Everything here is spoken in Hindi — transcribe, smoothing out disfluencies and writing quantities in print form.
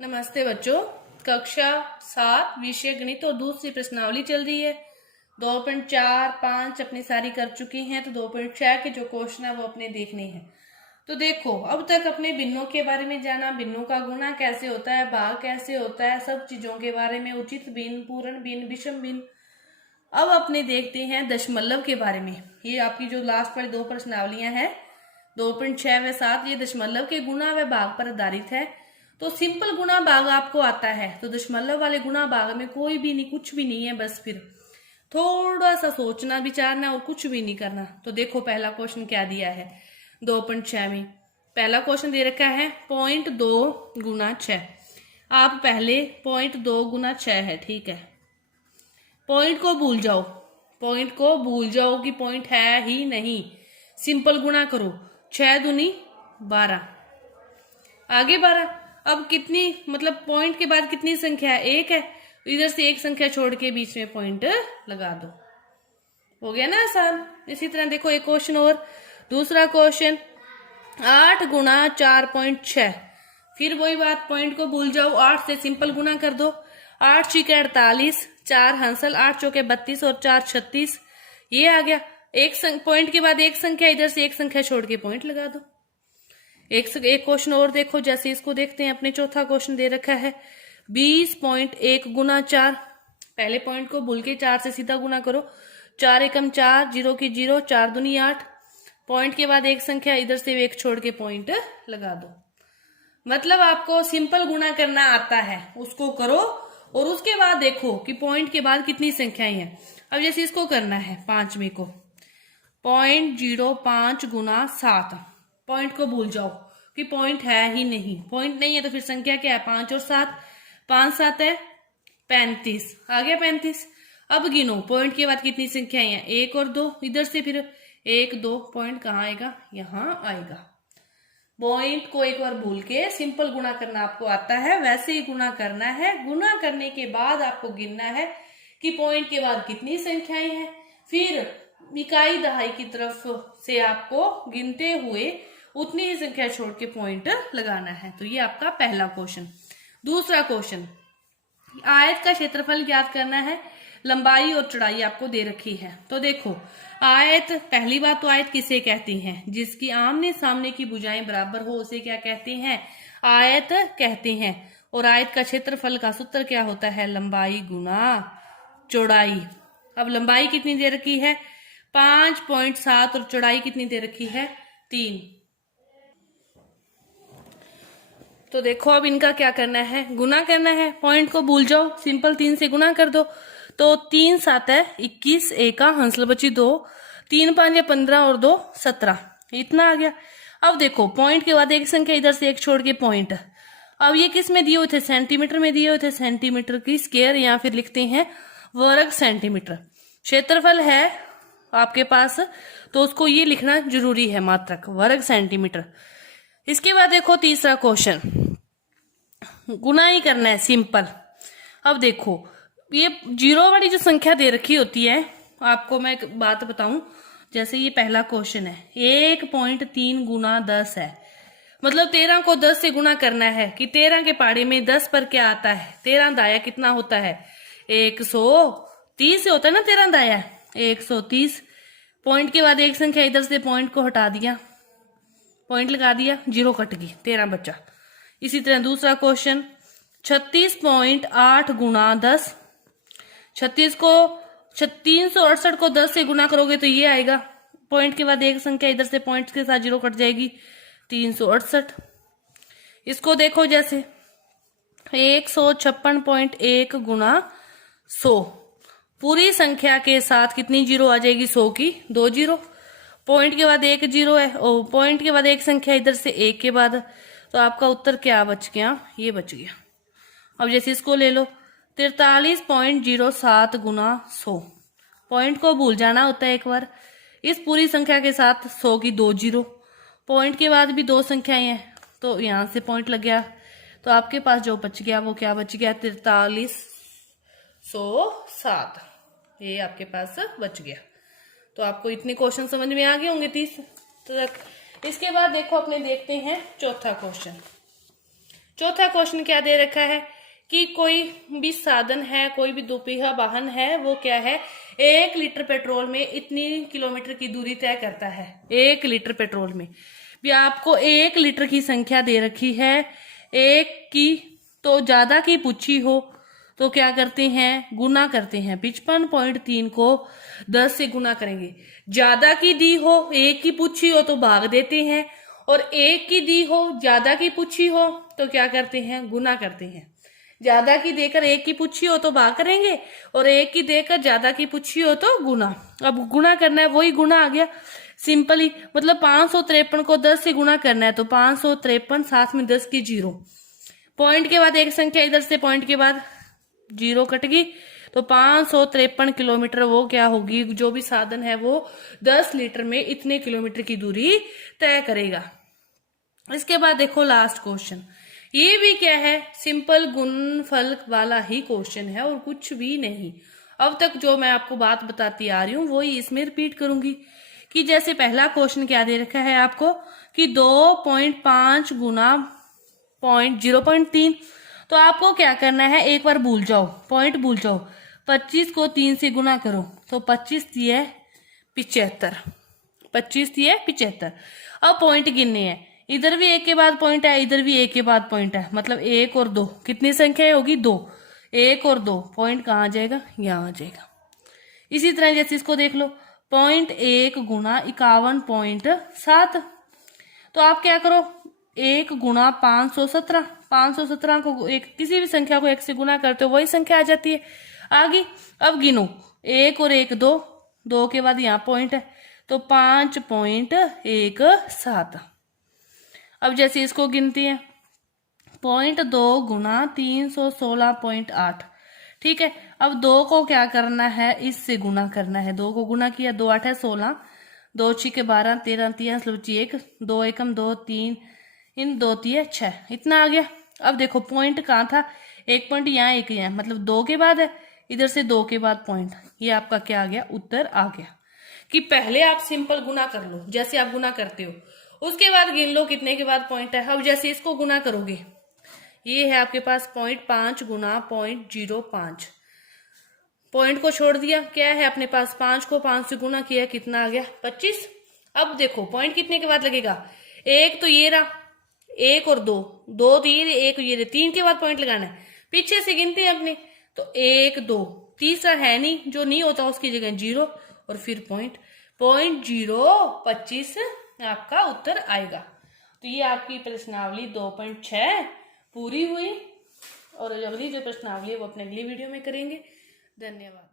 नमस्ते बच्चों। कक्षा 7 विषय गणित और दूसरी प्रश्नावली चल रही है। 2.4, 5 अपनी सारी कर चुकी हैं, तो 2.6 के जो क्वेश्चन है वो अपने देखने हैं। तो देखो, अब तक अपने भिन्नों के बारे में जाना, भिन्नों का गुणा कैसे होता है, भाग कैसे होता है, सब चीजों के बारे में, उचित भिन्न, पूर्ण भिन्न, विषम भिन्न। अब अपने देखते हैं दशमलव के बारे में। ये आपकी जो लास्ट वाली 2 प्रश्नावलियां हैं 2.6 व 7, ये दशमलव के गुणा व भाग पर आधारित है। तो सिंपल गुणा भाग आपको आता है, तो दशमलव वाले गुणा भाग में कोई भी नहीं, कुछ भी नहीं है, बस फिर थोड़ा सा सोचना विचारना और कुछ भी नहीं करना। तो देखो पहला क्वेश्चन क्या दिया है 2.6 में। पहला क्वेश्चन दे रखा है 0.2 गुना 6। आप पहले 0.2 गुना 6 है, ठीक है। पॉइंट को भूल जाओ, पॉइंट को भूल जाओ कि पॉइंट है ही नहीं। सिंपल गुणा करो, 6 दूनी 12, आगे 12। अब कितनी, मतलब पॉइंट के बाद कितनी संख्या है, 1 है। इधर से एक संख्या छोड़ के बीच में पॉइंट लगा दो, हो गया ना आसान। इसी तरह देखो एक क्वेश्चन और, दूसरा क्वेश्चन 8 गुना 4.6। फिर वही बात, पॉइंट को भूल जाओ, 8 से सिंपल गुना कर दो। 8 छीके 48, 4 हंसल, 8 चौके 32 और 4 36, ये आ गया। एक पॉइंट के बाद एक संख्या, इधर से एक संख्या छोड़ के पॉइंट लगा दो। एक क्वेश्चन और देखो, जैसे इसको देखते हैं। अपने चौथा क्वेश्चन दे रखा है 20.1 गुना 4। पहले पॉइंट को भूल के 4 से सीधा गुना करो। 4 एकम 4, 0 की 0, 4 दूनी 8। पॉइंट के बाद एक संख्या, इधर से एक छोड़ के पॉइंट लगा दो। मतलब आपको सिंपल गुणा करना आता है, उसको करो और उसके बाद देखो कि पॉइंट के बाद कितनी संख्याएं हैं। अब जैसे इसको करना है 5वें को, 0.05 गुना 7। पॉइंट को भूल जाओ कि पॉइंट है ही नहीं। पॉइंट नहीं है तो फिर संख्या क्या है, 5 और 7, 5 7 है 35, आ गया 35। अब गिनो पॉइंट के बाद कितनी संख्याएं हैं, 1 और 2। इधर से फिर 1 2, पॉइंट कहाँ आएगा, यहाँ आएगा। पॉइंट को एक बार भूल के सिंपल गुणा करना आपको आता है, वैसे ही गुणा करना है। गुणा करने के बाद आपको गिनना है कि पॉइंट के बाद कितनी संख्याएं हैं। फिर इकाई दहाई की तरफ से आपको गिनते हुए उतनी ही संख्या छोड़ के पॉइंट लगाना है। तो ये आपका पहला क्वेश्चन। दूसरा क्वेश्चन, आयत का क्षेत्रफल ज्ञात करना है, लंबाई और चौड़ाई आपको दे रखी है। तो देखो आयत, पहली बात तो आयत किसे कहते हैं, जिसकी आमने सामने की भुजाएं बराबर हो उसे क्या कहते हैं, आयत कहते हैं। और आयत का क्षेत्रफल का सूत्र क्या होता है, लंबाई गुना चौड़ाई। अब लंबाई कितनी दे रखी है 5.7 और चौड़ाई कितनी दे रखी है 3। तो देखो अब इनका क्या करना है, गुना करना है। पॉइंट को भूल जाओ, सिंपल 3 से गुना कर दो। तो 3 7 है 21, एका हंसल बची 2, 3 5 15 और 2 17, इतना आ गया। अब देखो पॉइंट के बाद एक संख्या, इधर से एक छोड़ के पॉइंट। अब ये किस में दिए हुए थे, सेंटीमीटर में दिए हुए थे। सेंटीमीटर की स्क्वायर या फिर लिखते हैं वर्ग सेंटीमीटर। क्षेत्रफल है आपके पास, तो उसको ये लिखना जरूरी है, मात्रक वर्ग सेंटीमीटर। इसके बाद देखो तीसरा क्वेश्चन, गुना ही करना है सिंपल। अब देखो ये जीरो वाली जो संख्या दे रखी होती है, आपको मैं एक बात बताऊं, जैसे ये पहला क्वेश्चन है 1.3 गुना 10 है, मतलब 13 को 10 से गुना करना है कि 13 के पहाड़े में 10 पर क्या आता है, 13 दाया कितना होता है 130 से होता है ना, 13 दाया 130। पॉइंट के बाद एक संख्या, इधर से पॉइंट को हटा दिया, पॉइंट लगा दिया, 0 कट गई, 13 बचा। इसी तरह दूसरा क्वेश्चन 36.8 गुना 10। 36 को 368 को 10 से गुना करोगे तो ये आएगा। पॉइंट के बाद एक संख्या, इधर से पॉइंट के साथ 0 कट जाएगी, 368। इसको देखो जैसे 156.1 गुना 100। पूरी संख्या के साथ कितनी 0 आ जाएगी, 100 की 2 0। पॉइंट के बाद एक 0 है, और पॉइंट के बाद एक संख्या, इधर से 1 के बाद, तो आपका उत्तर क्या बच गया, ये बच गया। अब जैसे इसको ले लो 43.07 गुना 100। पॉइंट को भूल जाना होता है एक बार। इस पूरी संख्या के साथ 100 की 2 0। पॉइंट के बाद भी 2 संख्याएं हैं, तो यहां से पॉइंट लग गया। तो आपके पास जो बच गया वो क्या बच गया, 4307, ये आपके पास बच गया। तो आपको इतने क्वेश्चन समझ में आ गए होंगे 30 तक। इसके बाद देखो अपने देखते हैं चौथा क्वेश्चन। चौथा क्वेश्चन क्या दे रखा है कि कोई भी साधन है, कोई भी दोपहिया वाहन है, वो क्या है 1 लीटर पेट्रोल में इतनी किलोमीटर की दूरी तय करता है। 1 लीटर पेट्रोल में भी आपको 1 लीटर की संख्या दे रखी है, एक की तो ज्यादा की पूछी हो तो क्या करते हैं, गुना करते हैं। 55.3 को 10 से गुना करेंगे। ज्यादा की दी हो, एक की पूछी हो तो भाग देते हैं, और एक की दी हो, ज्यादा की पूछी हो तो क्या करते हैं, गुना करते हैं। ज्यादा की देकर एक की पूछी हो तो भाग करेंगे, और एक की देकर ज्यादा की पूछी हो तो गुना। अब गुना करना है, वही गुना आ गया सिंपली, मतलब 553 को 10 से गुना करना है तो 553, साथ में 10 की 0, पॉइंट के बाद एक संख्या इधर से पॉइंट के बाद 0 कट गई, तो 553 किलोमीटर वो क्या होगी, जो भी साधन है वो 10 लीटर में इतने किलोमीटर की दूरी तय करेगा। इसके बाद देखो लास्ट क्वेश्चन, ये भी क्या है, सिंपल गुणनफल वाला ही क्वेश्चन है और कुछ भी नहीं। अब तक जो मैं आपको बात बताती आ रही हूँ वही इसमें रिपीट करूंगी कि जैसे पहला क्वेश्चन क्या दे रखा है आपको कि 2.5 गुना 0.3, तो आपको क्या करना है, एक बार भूल जाओ, पॉइंट भूल जाओ, 25 को 3 से गुना करो तो 25 दिए 75, 25 दिए 75। अब पॉइंट गिनने हैं, इधर भी एक के बाद पॉइंट है, इधर भी एक के बाद पॉइंट है, मतलब 1 और 2 कितनी संख्या होगी, 2, 1 और 2, पॉइंट कहाँ आ जाएगा, यहाँ आ जाएगा। इसी तरह जैसे इसको देख लो, 0.1 गुना 51.7, तो आप क्या करो, 1 गुना 517, 517 को एक किसी भी संख्या को 1 से गुना करते हो वही संख्या आ जाती है। आगे अब गिनो, 1 और 1 2, 2 के बाद यहाँ पॉइंट है तो 5.17। अब जैसे इसको गिनती है, 0.2 गुना 316.8, ठीक है। अब 2 को क्या करना है, इससे गुना करना है, 2 को गुना किया, 2 8 है 16, 2 6 12, 13 3 1, 2 एकम 2 3, इन 2 3 6, इतना आ गया। अब देखो पॉइंट कहाँ था, एक पॉइंट यहाँ एक यहाँ, मतलब 2 के बाद है, इधर से 2 के बाद पॉइंट, ये आपका क्या आ गया, उत्तर आ गया। कि पहले आप सिंपल गुना कर लो जैसे आप गुना करते हो, उसके बाद गिन लो कितने के बाद पॉइंट है। अब जैसे इसको गुना करोगे, ये है आपके पास 0.5 गुना 0.05, पॉइंट को छोड़ दिया, क्या है अपने पास, 5 को 5 से गुना किया, कितना आ गया, 25। अब देखो पॉइंट कितने के बाद लगेगा, एक तो ये रहा, 1 और 2, 2 तो ये, 1 ये, 3 के बाद पॉइंट लगाना है, पीछे से गिनते हैं अपने, तो 1 2, तीसरा है नहीं, जो नहीं होता उसकी जगह 0 और फिर पॉइंट, 0.025 आपका उत्तर आएगा। तो ये आपकी प्रश्नावली 2.6 पूरी हुई, और अगली जो प्रश्नावली है वो अपने अगली वीडियो में करेंगे। धन्यवाद।